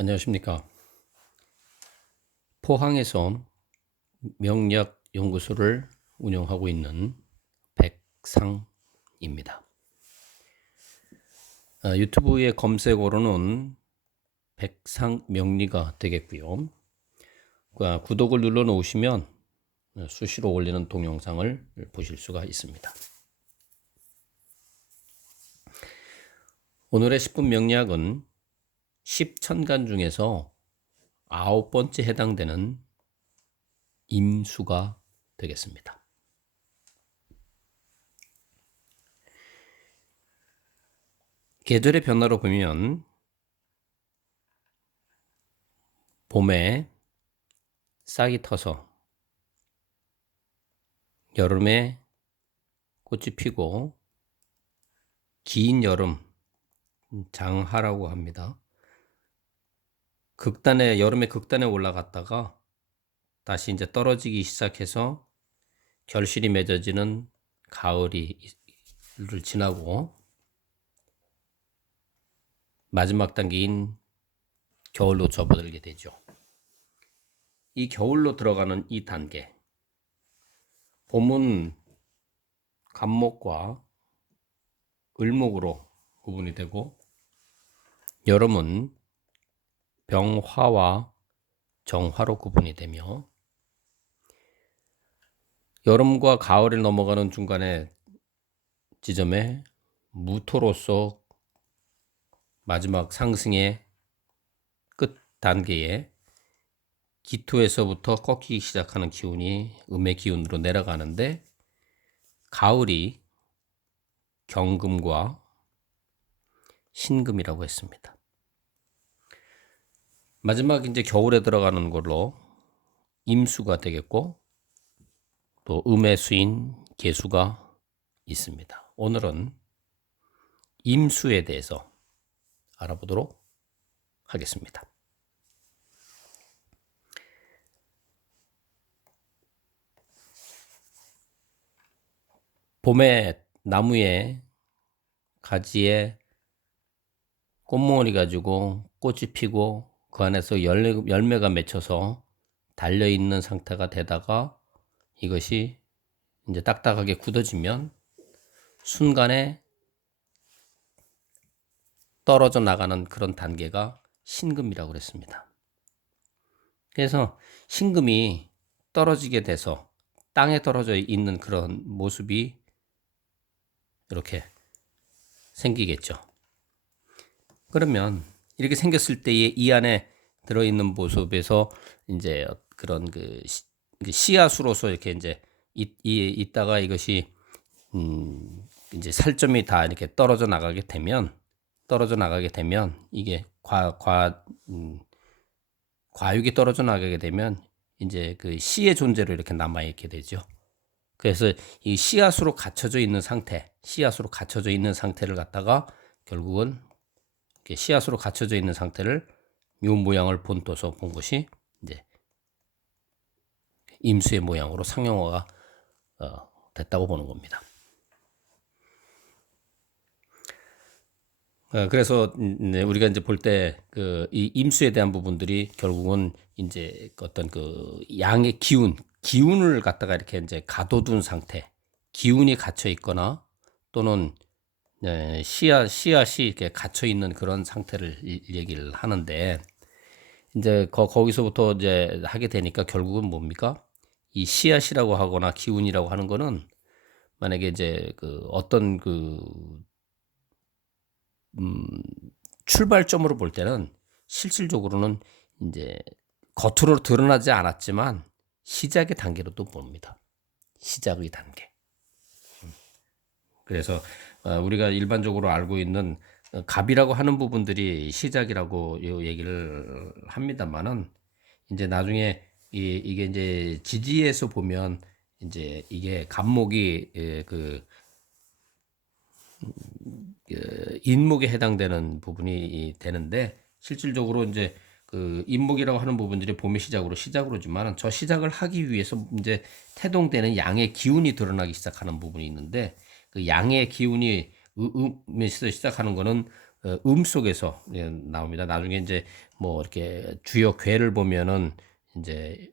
안녕하십니까. 포항에서 명리학 연구소를 운영하고 있는 백상입니다. 유튜브의 검색어로는 백상명리가 되겠고요. 구독을 눌러 놓으시면 수시로 올리는 동영상을 보실 수가 있습니다. 오늘의 10분 명리학은 10천간 중에서 9번째 해당되는 임수가 되겠습니다. 계절의 변화로 보면 봄에 싹이 터서 여름에 꽃이 피고 긴 여름, 장하라고 합니다. 여름에 극단에 올라갔다가 다시 이제 떨어지기 시작해서 결실이 맺어지는 가을을 지나고 마지막 단계인 겨울로 접어들게 되죠. 이 겨울로 들어가는 이 단계, 봄은 간목과 을목으로 구분이 되고, 여름은 병화와 정화로 구분이 되며, 여름과 가을을 넘어가는 중간에 지점에 무토로서 마지막 상승의 끝 단계에 기토에서부터 꺾이기 시작하는 기운이 음의 기운으로 내려가는데, 가을이 경금과 신금이라고 했습니다. 마지막 이제 겨울에 들어가는 걸로 임수가 되겠고, 또 음의 수인 계수가 있습니다. 오늘은 임수에 대해서 알아보도록 하겠습니다. 봄에 나무에 가지에 꽃몽울이 가지고 꽃이 피고 그 안에서 열매가 맺혀서 달려있는 상태가 되다가 이것이 이제 딱딱하게 굳어지면 순간에 떨어져 나가는 그런 단계가 신금이라고 그랬습니다. 그래서 신금이 떨어지게 돼서 땅에 떨어져 있는 그런 모습이 이렇게 생기겠죠. 그러면 이렇게 생겼을 때에 이 안에 들어있는 모습에서 이제 그런 씨앗으로서 이렇게 이제 있다가 이것이 이제 살점이 다 이렇게 떨어져 나가게 되면 이게 과육이 떨어져 나가게 되면 이제 그 씨의 존재로 이렇게 남아 있게 되죠. 그래서 이 씨앗으로 갇혀져 있는 상태를 갖다가 결국은 씨앗으로 갇혀져 있는 상태를 요 모양을 본떠서 본 것이 이제 임수의 모양으로 상용화가 됐다고 보는 겁니다. 그래서 우리가 이제 볼 때 이 임수에 대한 부분들이 결국은 이제 어떤 그 양의 기운을 갖다가 이렇게 이제 가둬둔 상태, 기운이 갇혀 있거나 또는 씨앗이 이렇게 갇혀 있는 그런 상태를 얘기를 하는데, 이제 거기서부터 이제 하게 되니까 결국은 뭡니까? 이 씨앗이라고 하거나 기운이라고 하는 거는 만약에 이제 어떤 출발점으로 볼 때는 실질적으로는 이제 겉으로 드러나지 않았지만 시작의 단계로도 봅니다. 시작의 단계. 그래서 우리가 일반적으로 알고 있는 갑이라고 하는 부분들이 시작이라고 얘기를 합니다만은, 이제 나중에 이게 이제 지지에서 보면 이제 이게 갑목이 인목에 해당되는 부분이 되는데, 실질적으로 이제 인목이라고 하는 부분들이 봄의 시작으로지만 저 시작을 하기 위해서 이제 태동되는 양의 기운이 드러나기 시작하는 부분이 있는데, 그 양의 기운이 음에서 시작하는 거는 속에서 나옵니다. 나중에 이제 뭐 이렇게 주요 괴를 보면은 이제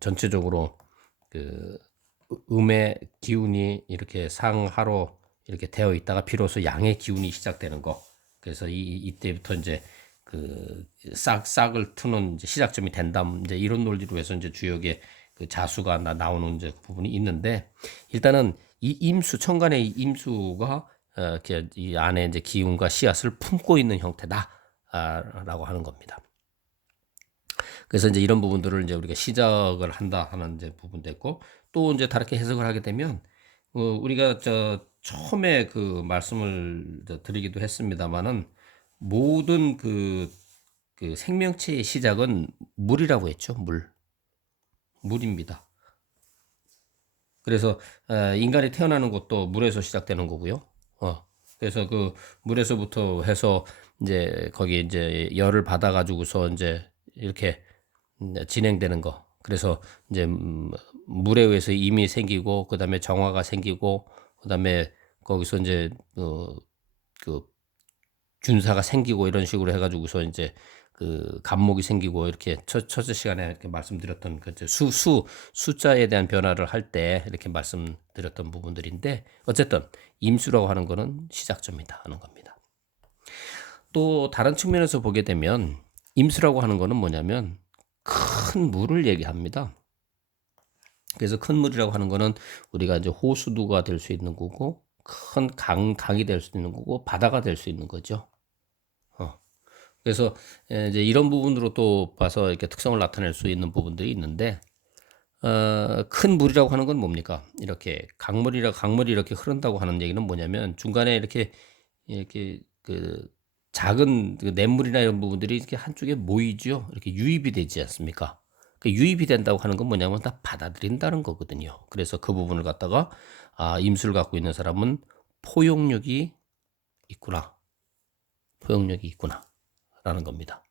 전체적으로 그 음의 기운이 이렇게 상하로 이렇게 되어 있다가 비로소 양의 기운이 시작되는 거. 그래서 이때부터 이제 그 싹을 트는 이제 시작점이 된다. 이제 이런 논리로 해서 이제 주역에 그 자수가 나오는 이제 부분이 있는데, 일단은 이 임수, 천간의 이 임수가 이렇게 이 안에 이제 기운과 씨앗을 품고 있는 형태다. 라고 하는 겁니다. 그래서 이제 이런 부분들을 이제 우리가 시작을 한다 하는 이제 부분도 있고, 또 이제 다르게 해석을 하게 되면, 우리가 처음에 그 말씀을 드리기도 했습니다만은, 모든 그 생명체의 시작은 물이라고 했죠. 물입니다. 그래서 인간이 태어나는 것도 물에서 시작되는 거고요. 그래서 그 물에서부터 해서 이제 거기에 이제 열을 받아 가지고서 이제 이렇게 진행되는 거. 그래서 이제 물에 의해서 임이 생기고, 그다음에 정화가 생기고, 그다음에 거기서 이제 그 균사가 생기고, 이런 식으로 해가지고서 이제 그 간목이 생기고, 이렇게 첫째 시간에 이렇게 말씀드렸던 그 숫자에 대한 변화를 할 때 이렇게 말씀드렸던 부분들인데, 어쨌든 임수라고 하는 거는 시작점이다 하는 겁니다. 또 다른 측면에서 보게 되면 임수라고 하는 거는 뭐냐면 큰 물을 얘기합니다. 그래서 큰 물이라고 하는 거는 우리가 이제 호수도가 될 수 있는 거고, 큰 강이 될 수 있는 거고, 바다가 될 수 있는 거죠. 그래서 이제 이런 부분으로 또 봐서 이렇게 특성을 나타낼 수 있는 부분들이 있는데, 큰 물이라고 하는 건 뭡니까? 이렇게 강물이 이렇게 흐른다고 하는 얘기는 뭐냐면, 중간에 이렇게 그 작은 그 냇물이나 이런 부분들이 이렇게 한쪽에 모이죠. 이렇게 유입이 되지 않습니까? 그 유입이 된다고 하는 건 뭐냐면 다 받아들인다는 거거든요. 그래서 그 부분을 갖다가 임수를 갖고 있는 사람은 포용력이 있구나. 포용력이 있구나. 라는 겁니다.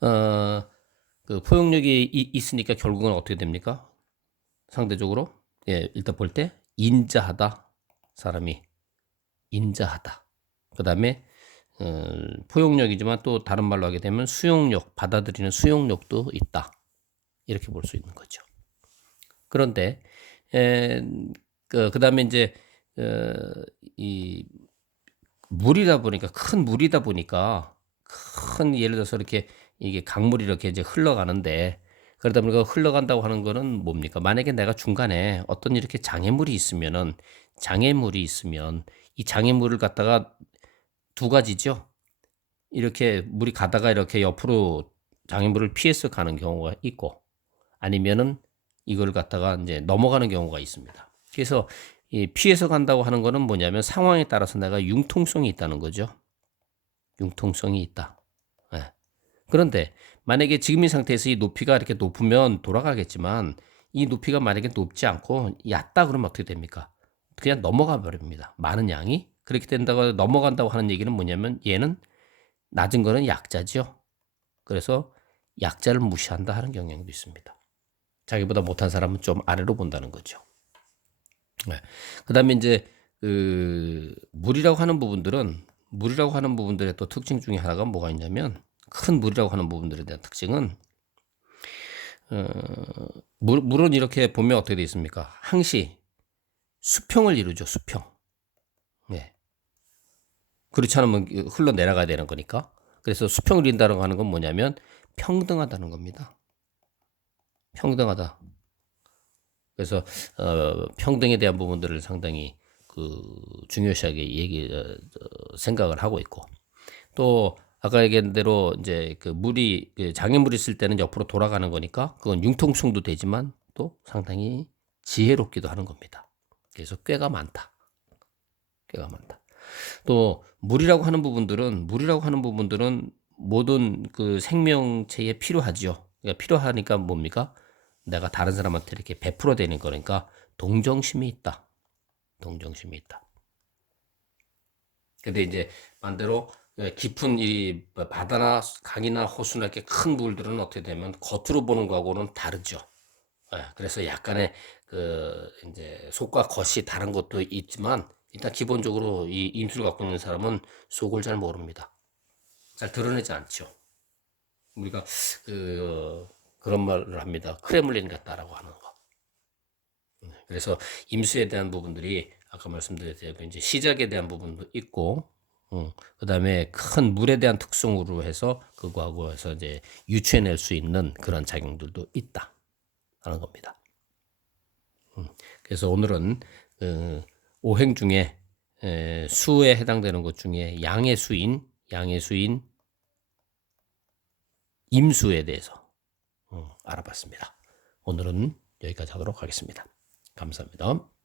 그 포용력이 있으니까 결국은 어떻게 됩니까? 상대적으로 일단 볼 때 인자하다. 사람이 인자하다. 그 다음에 포용력이지만 또 다른 말로 하게 되면 수용력, 받아들이는 수용력도 있다. 이렇게 볼 수 있는 거죠. 그런데 그 다음에 이제 이 물이다 보니까, 큰 물이다 보니까, 큰 예를 들어서 이렇게 이게 강물이 이렇게 이제 흘러가는데, 그러다 보니까 흘러간다고 하는 거는 뭡니까? 만약에 내가 중간에 어떤 이렇게 장애물이 있으면 이 장애물을 갖다가 두 가지죠. 이렇게 물이 가다가 이렇게 옆으로 장애물을 피해서 가는 경우가 있고, 아니면은 이걸 갖다가 이제 넘어가는 경우가 있습니다. 그래서 이 피해서 간다고 하는 거는 뭐냐면 상황에 따라서 내가 융통성이 있다는 거죠. 융통성이 있다. 예. 그런데 만약에 지금 이 상태에서 이 높이가 이렇게 높으면 돌아가겠지만, 이 높이가 만약에 높지 않고 얕다 그러면 어떻게 됩니까? 그냥 넘어가 버립니다. 많은 양이. 그렇게 된다고 넘어간다고 하는 얘기는 뭐냐면 얘는 낮은 거는 약자죠. 그래서 약자를 무시한다 하는 경향도 있습니다. 자기보다 못한 사람은 좀 아래로 본다는 거죠. 네. 그다음에 이제 그 물이라고 하는 부분들의 또 특징 중에 하나가 뭐가 있냐면, 큰 물이라고 하는 부분들에 대한 특징은 물은 이렇게 보면 어떻게 되어 있습니까? 항시 수평을 이루죠. 수평. 네. 그렇지 않으면 흘러 내려가야 되는 거니까. 그래서 수평을 이룬다고 하는 건 뭐냐면 평등하다는 겁니다. 평등하다. 그래서 평등에 대한 부분들을 상당히 그 중요시하게 생각을 하고 있고, 또 아까 얘기한 대로 이제 그 물이 장애물이 있을 때는 옆으로 돌아가는 거니까 그건 융통성도 되지만 또 상당히 지혜롭기도 하는 겁니다. 그래서 꾀가 많다. 또 물이라고 하는 부분들은 모든 그 생명체에 필요하죠. 그러니까 필요하니까 뭡니까? 내가 다른 사람한테 이렇게 베풀어 되는 거니까 동정심이 있다. 근데 이제 반대로 깊은 이 바다나 강이나 호수나 이렇게 큰 물들은 어떻게 되면 겉으로 보는 거하고는 다르죠. 그래서 약간의 그 이제 속과 겉이 다른 것도 있지만, 일단 기본적으로 이 임수를 갖고 있는 사람은 속을 잘 모릅니다. 잘 드러내지 않죠. 우리가 그런 말을 합니다. 크레물린 같다라고 하는 거. 그래서 임수에 대한 부분들이 아까 말씀드린 대로 이제 시작에 대한 부분도 있고, 그다음에 큰 물에 대한 특성으로 해서 그거하고 해서 이제 유추해낼 수 있는 그런 작용들도 있다 하는 겁니다. 그래서 오늘은 오행 중에 수에 해당되는 것 중에 양의 수인 임수에 대해서 알아봤습니다. 오늘은 여기까지 하도록 하겠습니다. 감사합니다.